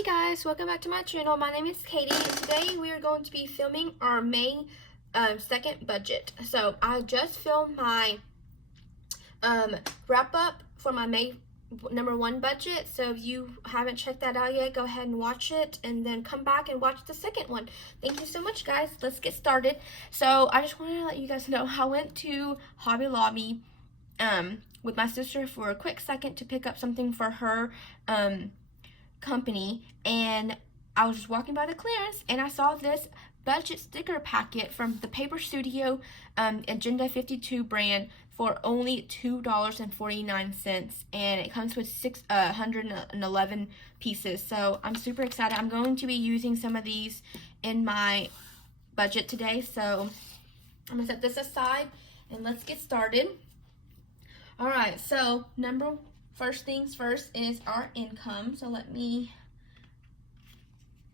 Hey guys, welcome back to my channel. My name is Katie, and today we are going to be filming our May 2nd budget. So I just filmed my wrap up for my May number 1 budget. So if you haven't checked that out yet, go ahead and watch it and then come back and watch the second one. Thank you so much, guys. Let's get started. So I just wanted to let you guys know I went to Hobby Lobby with my sister for a quick second to pick up something for her company, and I was just walking by the clearance and I saw this budget sticker packet from the Paper Studio Agenda 52 brand for only $2.49, and it comes with 611 pieces. So I'm super excited. I'm going to be using some of these in my budget today, so I'm gonna set this aside and let's get started. All right, so first things first is our income. So let me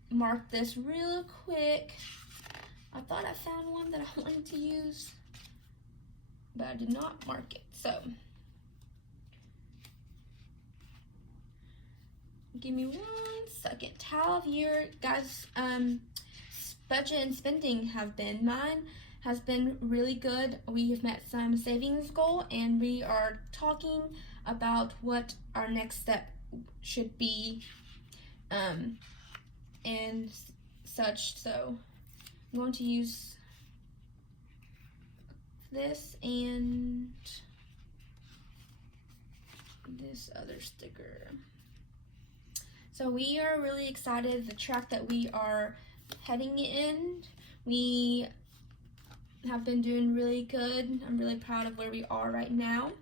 mark this real quick. I thought I found one that I wanted to use, but I did not mark it. So give me 1 second. How have your guys' budget and spending have been? Mine has been really good. We have met some savings goal, and we are talking about what our next step should be and such. So I'm going to use this and this other sticker. So we are really excited the track that we are heading in. We have been doing really good. I'm really proud of where we are right now.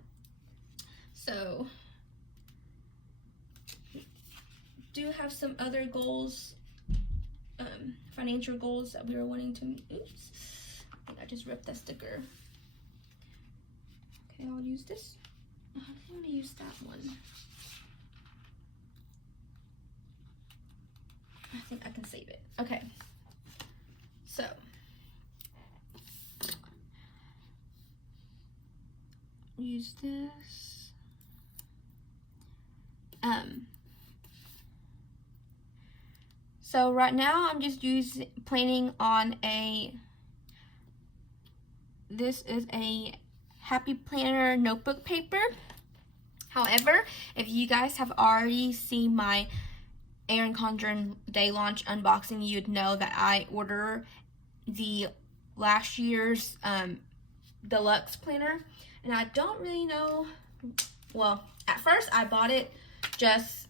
So do have some other goals, financial goals that we were wanting to meet. Oops, I think I just ripped that sticker. Okay, I'll use this. I want to use that one. I think I can save it. Okay, so use this. So right now I'm just planning on this is a Happy Planner notebook paper. However, if you guys have already seen my Erin Condren Day Launch unboxing, you'd know that I ordered the last year's deluxe planner, and I don't really know, well, at first I bought it just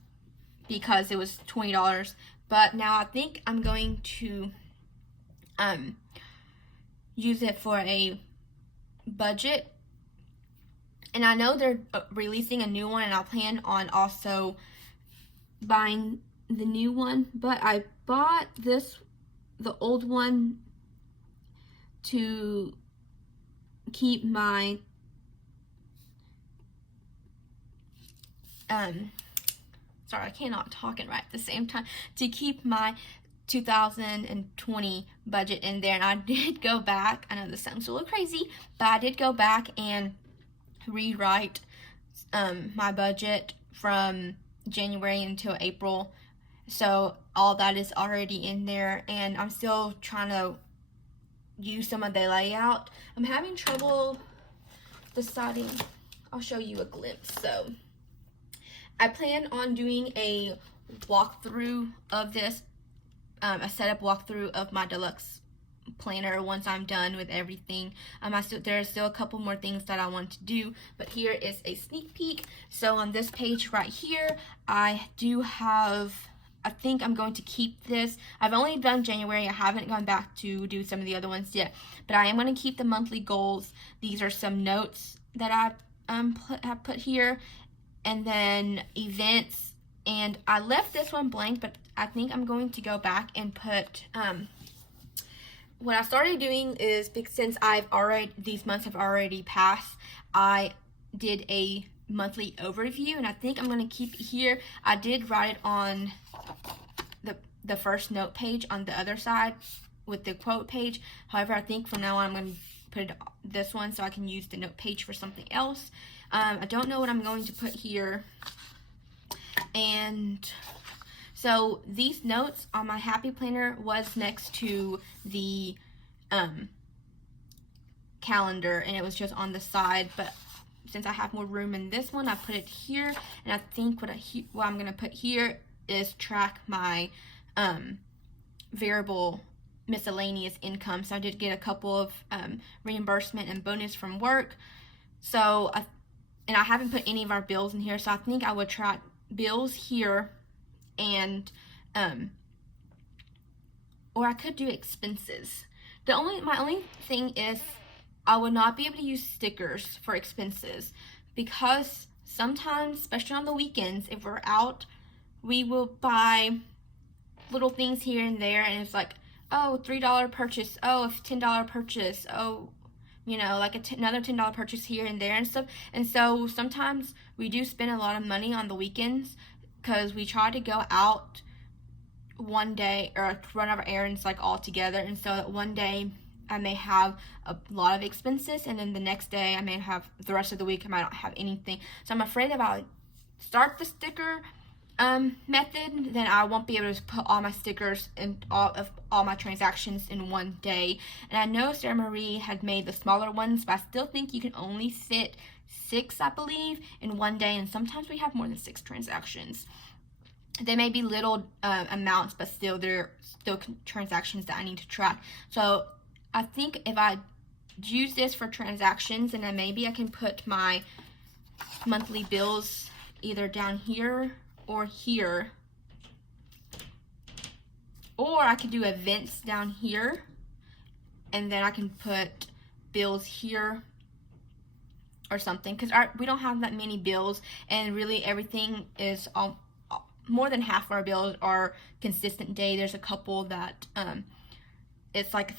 because it was $20, but now I think I'm going to use it for a budget. And I know they're releasing a new one, and I'll plan on also buying the new one, but I bought the old one to keep my sorry, I cannot talk and write at the same time, to keep my 2020 budget in there. And I did go back, I know this sounds a little crazy, but I did go back and rewrite my budget from January until April. So all that is already in there, and I'm still trying to use some of the layout. I'm having trouble deciding. I'll show you a glimpse. So I plan on doing a walkthrough of this, a setup walkthrough of my deluxe planner once I'm done with everything. There are still a couple more things that I want to do, but here is a sneak peek. So on this page right here, I think I'm going to keep this. I've only done January. I haven't gone back to do some of the other ones yet, but I am going to keep the monthly goals. These are some notes that I have put here, and then events. And I left this one blank, but I think I'm going to go back and put what I started doing is, because since these months have already passed, I did a monthly overview, and I think I'm going to keep it here. I did write it on the first note page on the other side with the quote page. However, I think from now on I'm going to put this one so I can use the note page for something else. I don't know what I'm going to put here. And So these notes on my Happy Planner was next to the calendar, and it was just on the side, but since I have more room in this one, I put it here. And I think what I'm gonna put here is track my variable miscellaneous income. So I did get a couple of reimbursement and bonus from work. So I haven't put any of our bills in here, so I think I would track bills here, and or I could do expenses. My only thing is I would not be able to use stickers for expenses, because sometimes, especially on the weekends, if we're out, we will buy little things here and there, and it's like, oh, $3 purchase, oh, a $10 purchase, oh, you know, like another $10 purchase here and there and stuff. And so sometimes we do spend a lot of money on the weekends because we try to go out one day or run our errands like all together. And so one day I may have a lot of expenses, and then the next day I may have, the rest of the week I might not have anything. So I'm afraid if I start the sticker method, then I won't be able to put all my stickers and all my transactions in one day. And I know Sarah Marie had made the smaller ones, but I still think you can only fit 6, I believe, in one day, and sometimes we have more than 6 transactions. They may be little amounts, but still they're still transactions that I need to track. So I think if I use this for transactions, and then maybe I can put my monthly bills either down here or here, or I could do events down here, and then I can put bills here or something, because we don't have that many bills, and really everything is more than half of our bills are consistent day. There's a couple that it's like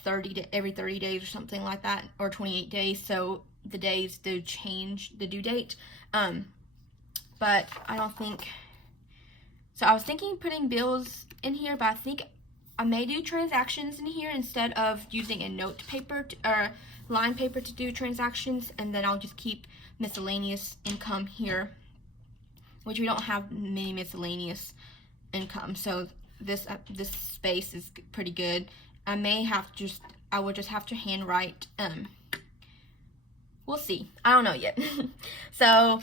every 30 days or something like that, or 28 days, so the days do change the due date. But I don't think so. I was thinking putting bills in here, but I think I may do transactions in here instead of using a note paper or line paper to do transactions, and then I'll just keep miscellaneous income here, which we don't have many miscellaneous income, so this space is pretty good. I would just have to handwrite. We'll see. I don't know yet. So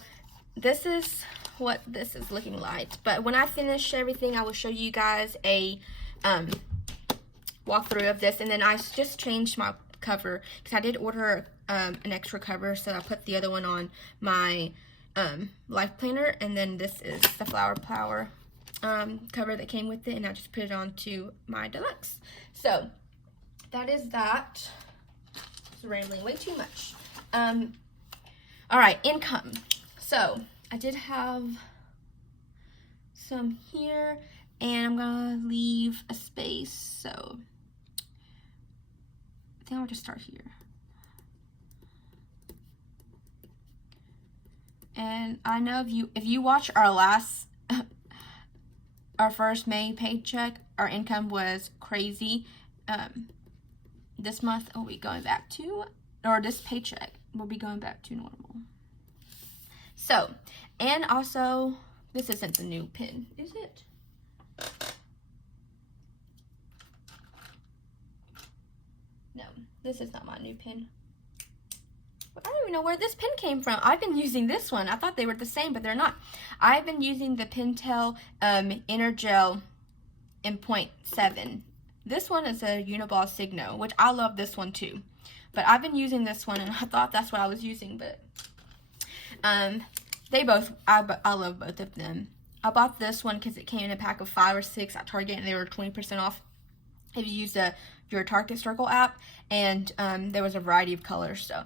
this is what this is looking like. But when I finish everything, I will show you guys a walkthrough of this. And then I just changed my cover because I did order an extra cover, so I put the other one on my life planner, and then this is the flower power cover that came with it, and I just put it onto my deluxe. So that is that. It's rambling way too much. All right, income. So I did have some here, and I'm gonna leave a space, so I think I'll just start here. And I know if you watch our first May paycheck, our income was crazy. This month we'll be going back to, or this paycheck will be going back to normal. So, and also, this isn't the new pin, is it? No, this is not my new pin. I don't even know where this pin came from. I've been using this one. I thought they were the same, but they're not. I've been using the Pentel Energel in 0.7. This one is a Uniball Signo, which I love this one too. But I've been using this one, and I thought that's what I was using, but I love both of them. I bought this one because it came in a pack of 5 or 6 at Target, and they were 20% off if you use your Target Circle app, and there was a variety of colors, so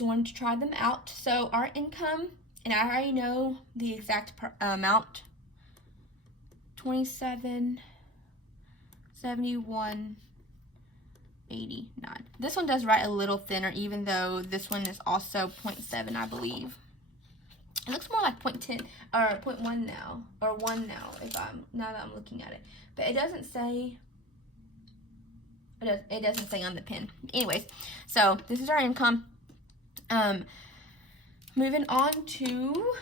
I wanted to try them out. So our income, and I already know the exact amount, $27.71.89. This one does write a little thinner, even though this one is also 0.7, I believe. It looks more like 0.10 or 0.1 now, or 1 now, now that I'm looking at it. But it doesn't say. It doesn't say on the pin. Anyways, so this is our income. Moving on to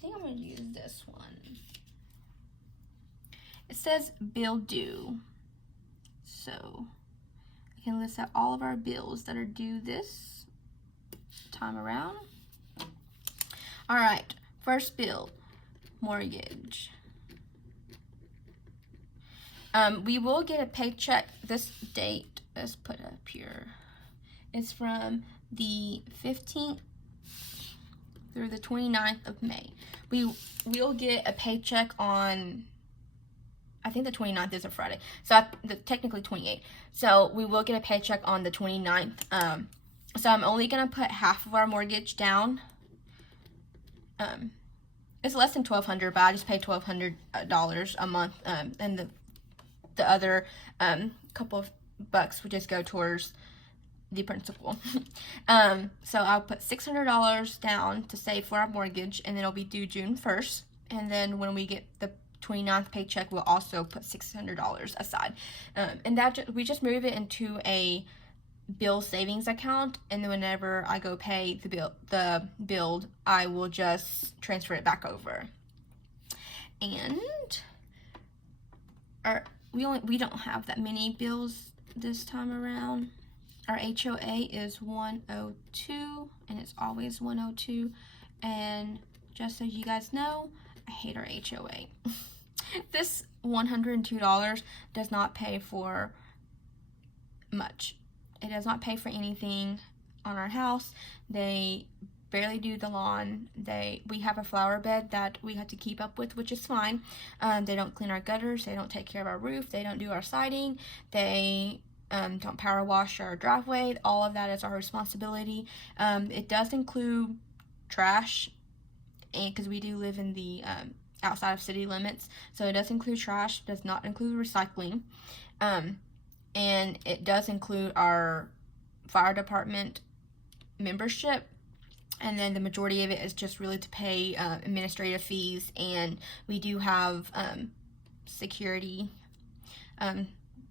think I'm going to use this one. It says bill due. So I can list out all of our bills that are due this time around. All right, first bill, mortgage. We will get a paycheck this date. Let's put it up here. It's from the 15th through the 29th of May. We'll get a paycheck on, I think the 29th is a Friday. So technically 28th. So we will get a paycheck on the 29th. So I'm only going to put half of our mortgage down. It's less than $1,200, but I just pay $1,200 a month. And the other couple of bucks would just go towards the principal. So I'll put $600 down to save for our mortgage, and then it'll be due June 1st. And then when we get the 29th paycheck, we'll also put $600 aside. And that we just move it into a bill savings account, and then whenever I go pay the bill, I will just transfer it back over. And we don't have that many bills this time around. Our HOA is 102, and it's always 102. And just so you guys know, I hate our HOA. This $102 does not pay for much. It does not pay for anything on our house. They barely do the lawn. We have a flower bed that we have to keep up with, which is fine. They don't clean our gutters. They don't take care of our roof. They don't do our siding. They don't power wash our driveway. All of that is our responsibility. It does include trash, and because we do live in the outside of city limits, so it does include trash. Does not include recycling, and it does include our fire department membership. And then the majority of it is just really to pay administrative fees, and we do have security,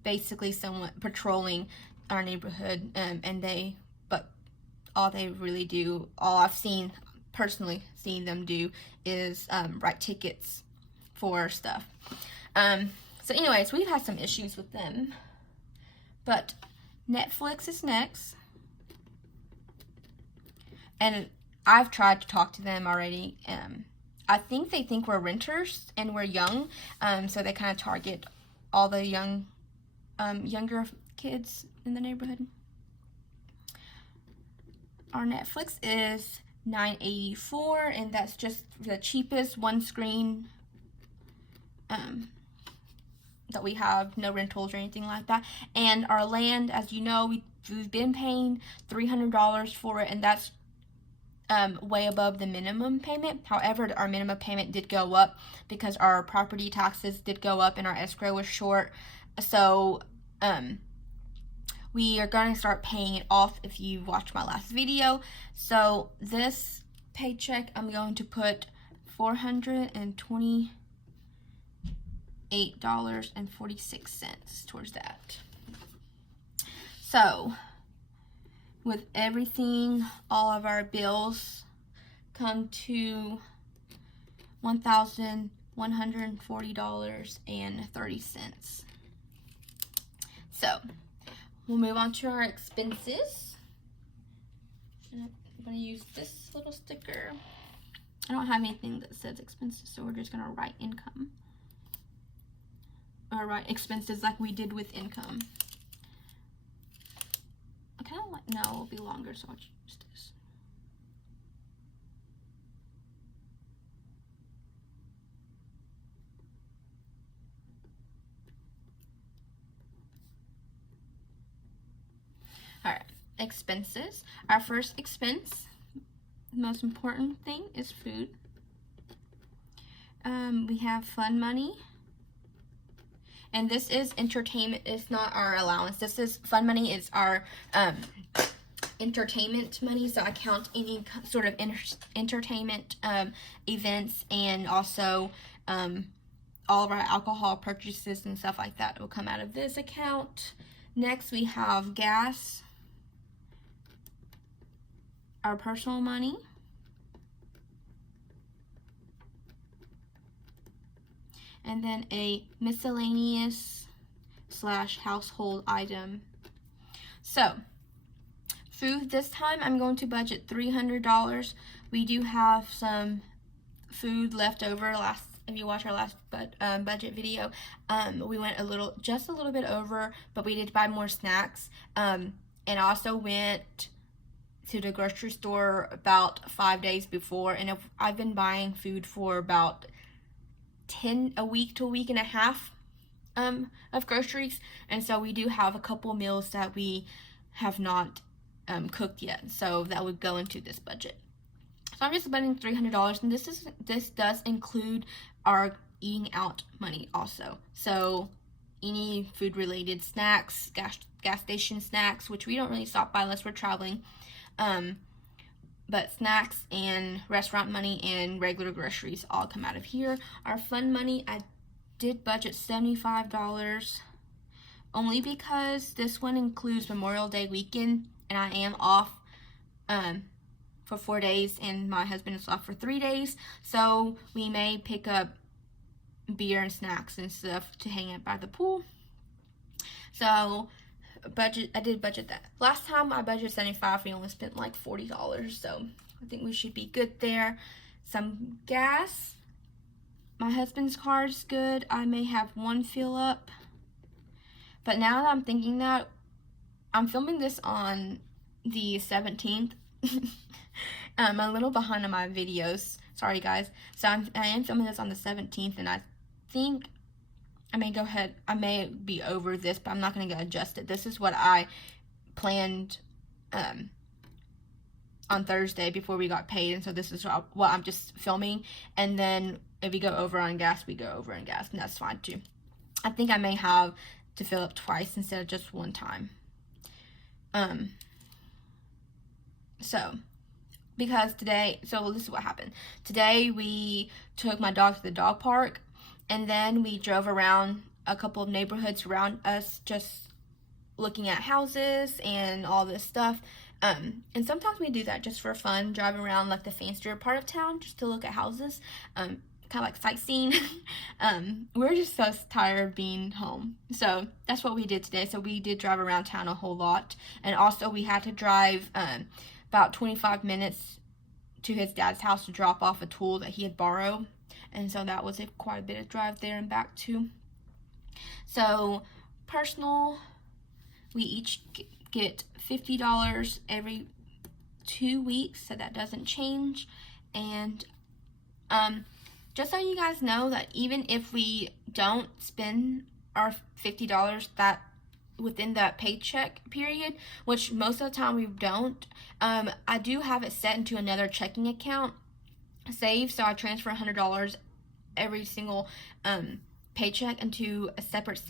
basically someone patrolling our neighborhood, but all they really do, all I've personally seen them do is write tickets for stuff. So anyways, we've had some issues with them, but Netflix is next. And I've tried to talk to them already. I think they think we're renters and we're young, so they kind of target all the younger kids in the neighborhood. Our Netflix is $9.84, and that's just the cheapest one screen that we have, no rentals or anything like that. And our land, as you know, we've been paying $300 for it, and that's way above the minimum payment. However, our minimum payment did go up because our property taxes did go up and our escrow was short. So we are going to start paying it off if you watched my last video. So this paycheck, I'm going to put $428.46 towards that. So with everything, all of our bills come to $1,140.30. So we'll move on to our expenses. I'm going to use this little sticker. I don't have anything that says expenses, so we're just going to write income. Or write expenses like we did with income. I kind of like, no, it'll be longer, so I'll use this. All right, expenses. Our first expense, the most important thing, is food. We have fund money. And this is entertainment. It's not our allowance. This is fund money. Is our entertainment money. So I count any sort of entertainment events, and also all of our alcohol purchases and stuff like that will come out of this account. Next, we have gas, our personal money, and then a miscellaneous / household item. So food this time, I'm going to budget $300. We do have some food left over. If you watch our last budget video, we went just a little bit over, but we did buy more snacks, and also went to the grocery store about 5 days before, and I've been buying food for about a week to a week and a half of groceries, and so we do have a couple meals that we have not cooked yet, so that would go into this budget. So I'm just spending $300, and this does include our eating out money also. So any food related snacks, gas station snacks, which we don't really stop by unless we're traveling, but snacks and restaurant money and regular groceries all come out of here. Our fun money, I did budget $75, only because this one includes Memorial Day weekend, and I am off for 4 days, and my husband is off for 3 days, so we may pick up beer and snacks and stuff to hang out by the pool. So I did budget that. Last time I budgeted $75, we only spent like $40, so I think we should be good there. Some gas. My husband's car is good. I may have one fill up, but now that I'm thinking that, I'm filming this on the 17th. I'm a little behind on my videos. Sorry, guys. So I am filming this on the 17th, and I think I may be over this, but I'm not going to adjust it. This is what I planned on Thursday before we got paid, and so this is what I'm just filming. And then if we go over on gas, we go over on gas, and that's fine too. I think I may have to fill up twice instead of just one time. Because today, so this is what happened. Today we took my dog to the dog park, and then we drove around a couple of neighborhoods around us, just looking at houses and all this stuff. And sometimes we do that just for fun, driving around like the fancier part of town just to look at houses, kind of like sightseeing. We're just so tired of being home, so that's what we did today. So we did drive around town a whole lot, and also we had to drive about 25 minutes to his dad's house to drop off a tool that he had borrowed, and so that was quite a bit of drive there and back too. So personal, we each get $50 every 2 weeks, so that doesn't change. And just so you guys know that even if we don't spend our $50 that within that paycheck period, which most of the time we don't, I do have it set into another checking account saved, so I transfer $100 every single paycheck into a separate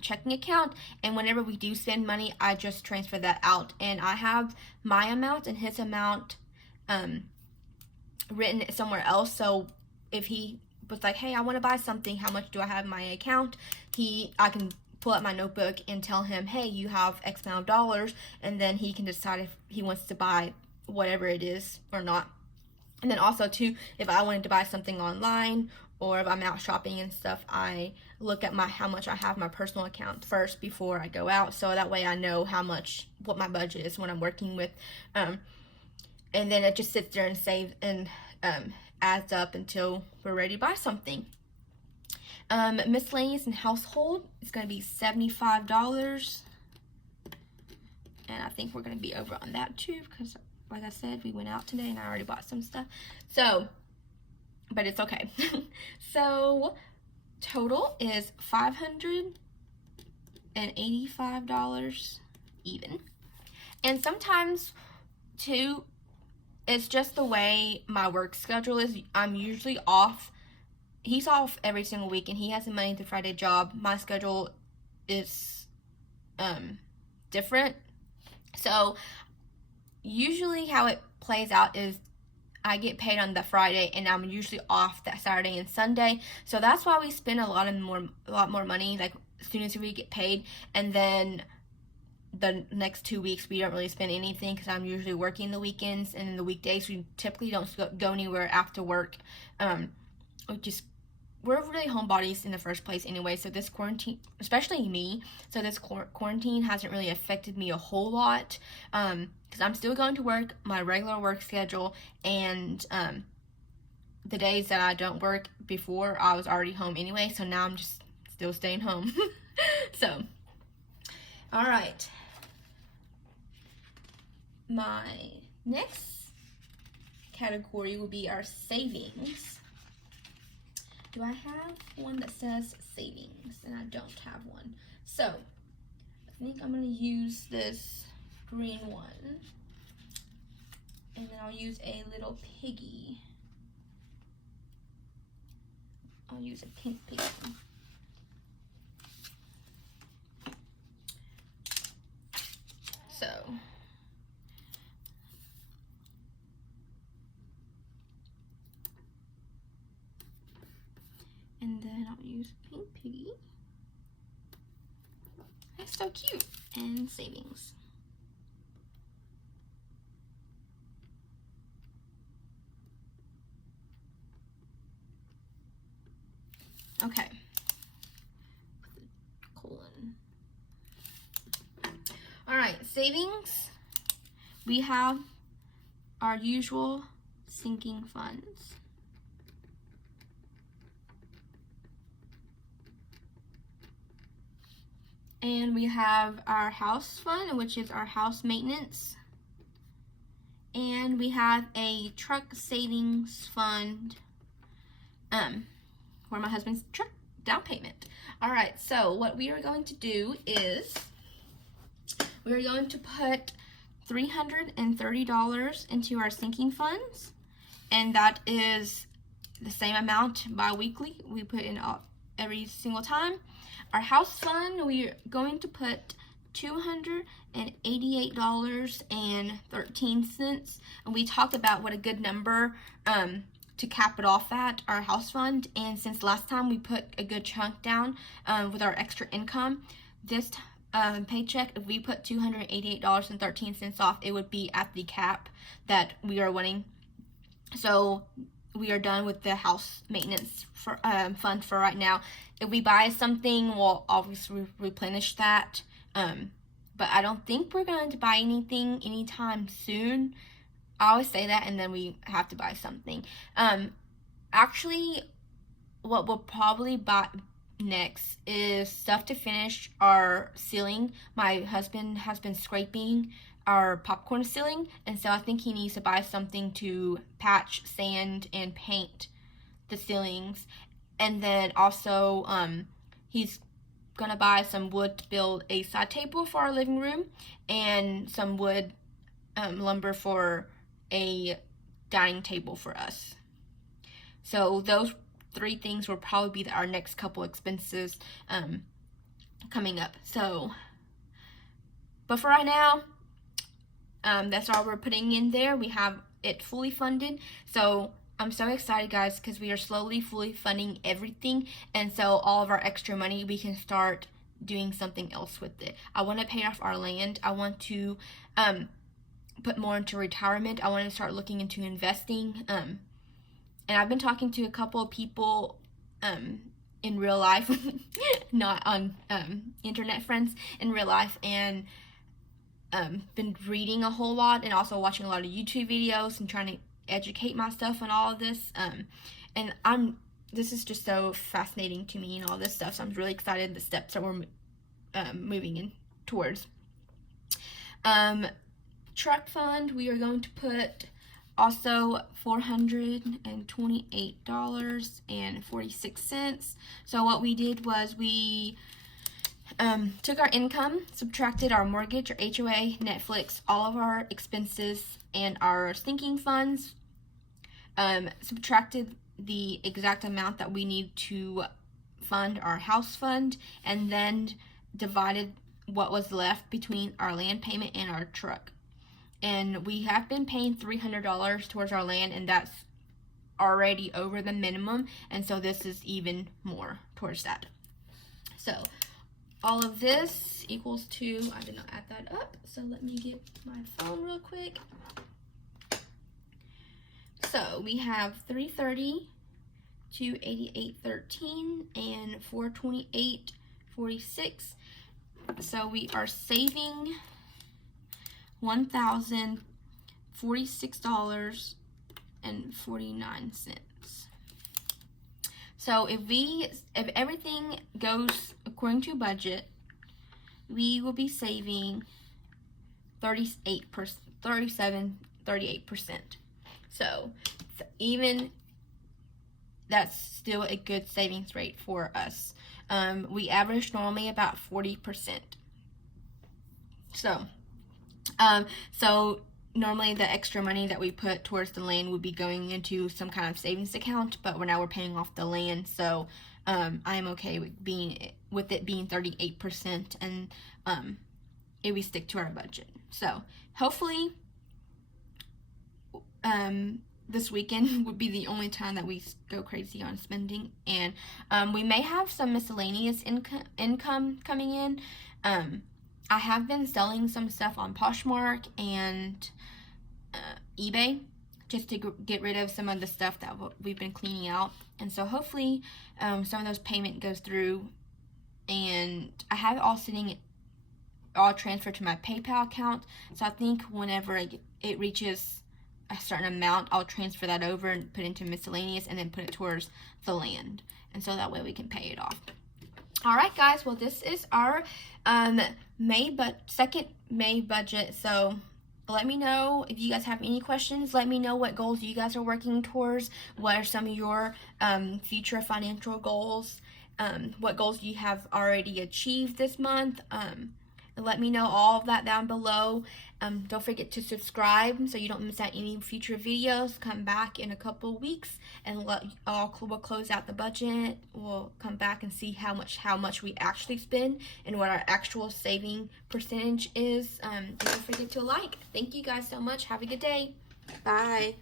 checking account, and whenever we do send money, I just transfer that out, and I have my amount and his amount written somewhere else. So if he was like, hey, I want to buy something, how much do I have in my account, I can pull out my notebook and tell him, hey, you have X amount of dollars, and then he can decide if he wants to buy whatever it is or not. And then also too, if I wanted to buy something online, or if I'm out shopping and stuff, I look at how much I have in my personal account first before I go out, so that way I know what my budget is when I'm working with, and then it just sits there and saves and adds up until we're ready to buy something. Miscellaneous and household is going to be $75, and I think we're going to be over on that too, because like I said, we went out today and I already bought some stuff, so, but it's okay. So total is $585 even. And sometimes too, it's just the way my work schedule is. I'm usually off. He's off every single week, and he has a Monday through Friday job. My schedule is different. So usually how it plays out is I get paid on the Friday, and I'm usually off that Saturday and Sunday. So that's why we spend a lot more money, like as soon as we get paid, and then the next 2 weeks we don't really spend anything because I'm usually working the weekends, and in the weekdays we typically don't go anywhere after work. We just we're really homebodies in the first place anyway, so this quarantine, especially me, so this quarantine hasn't really affected me a whole lot, because I'm still going to work, my regular work schedule, and the days that I don't work, before I was already home anyway, so now I'm just still staying home. So, all right. My next category will be our savings. Do I have one that says savings? And I don't have one. So, I think I'm going to use this green one. And then I'll use a little piggy. I'll use a pink piggy. So, and then I'll use pink piggy. That's so cute. And savings. Okay. Colon. All right, savings. We have our usual sinking funds. And we have our house fund, which is our house maintenance. And we have a truck savings fund for my husband's truck down payment. All right, so what we are going to do is we're going to put $330 into our sinking funds, and that is the same amount bi-weekly we put in every single time. Our house fund, we're going to put $288.13, and we talked about what a good number to cap it off at, our house fund, and since last time we put a good chunk down with our extra income, this paycheck, if we put $288.13 off, it would be at the cap that we are wanting. So we are done with the house maintenance for, fund for right now. If we buy something, we'll obviously replenish that. But I don't think we're going to buy anything anytime soon. I always say that, and then we have to buy something. Actually, what we'll probably buy next is stuff to finish our ceiling. My husband has been scraping our popcorn ceiling, and so I think he needs to buy something to patch, sand, and paint the ceilings. And then also he's gonna buy some wood to build a side table for our living room, and some wood lumber for a dining table for us. So those three things will probably be our next couple expenses coming up. So, but for right now, that's all we're putting in there. We have it fully funded. So I'm so excited, guys, because we are slowly fully funding everything, and so all of our extra money, we can start doing something else with it. I want to pay off our land. I want to put more into retirement. I want to start looking into investing. And I've been talking to a couple of people in real life, not on internet friends, in real life, and been reading a whole lot and also watching a lot of YouTube videos and trying to educate myself on all of this. And this is just so fascinating to me and all this stuff, so I'm really excited the steps that we're moving in towards. Truck fund, we are going to put also $428.46. So what we did was we took our income, subtracted our mortgage, our HOA, Netflix, all of our expenses, and our sinking funds, subtracted the exact amount that we need to fund our house fund, and then divided what was left between our land payment and our truck. And we have been paying $300 towards our land, and that's already over the minimum, and so this is even more towards that. So all of this equals to, I did not add that up, so let me get my phone real quick. So we have $330 $288.13 and $428.46. So we are saving $1,046.49. So if everything goes according to budget, we will be saving 38%. So even that's still a good savings rate for us. We average normally about 40%. So normally the extra money that we put towards the land would be going into some kind of savings account, but we're paying off the land, so I'm okay with it being 38%, and if we stick to our budget. So hopefully this weekend would be the only time that we go crazy on spending, and we may have some miscellaneous income coming in. I have been selling some stuff on Poshmark and eBay just to get rid of some of the stuff that we've been cleaning out, and so hopefully some of those payment goes through, and I have it all transferred to my PayPal account. So I think whenever it reaches a certain amount, I'll transfer that over and put it into miscellaneous and then put it towards the land, and so that way we can pay it off. All right, guys, well, this is our second May budget. So let me know if you guys have any questions. Let me know what goals you guys are working towards. What are some of your future financial goals? What goals you have already achieved this month? Let me know all of that down below. Don't forget to subscribe so you don't miss out any future videos. Come back in a couple of weeks and we'll close out the budget. We'll come back and see how much we actually spend and what our actual saving percentage is. Don't forget to like. Thank you guys so much. Have a good day. Bye.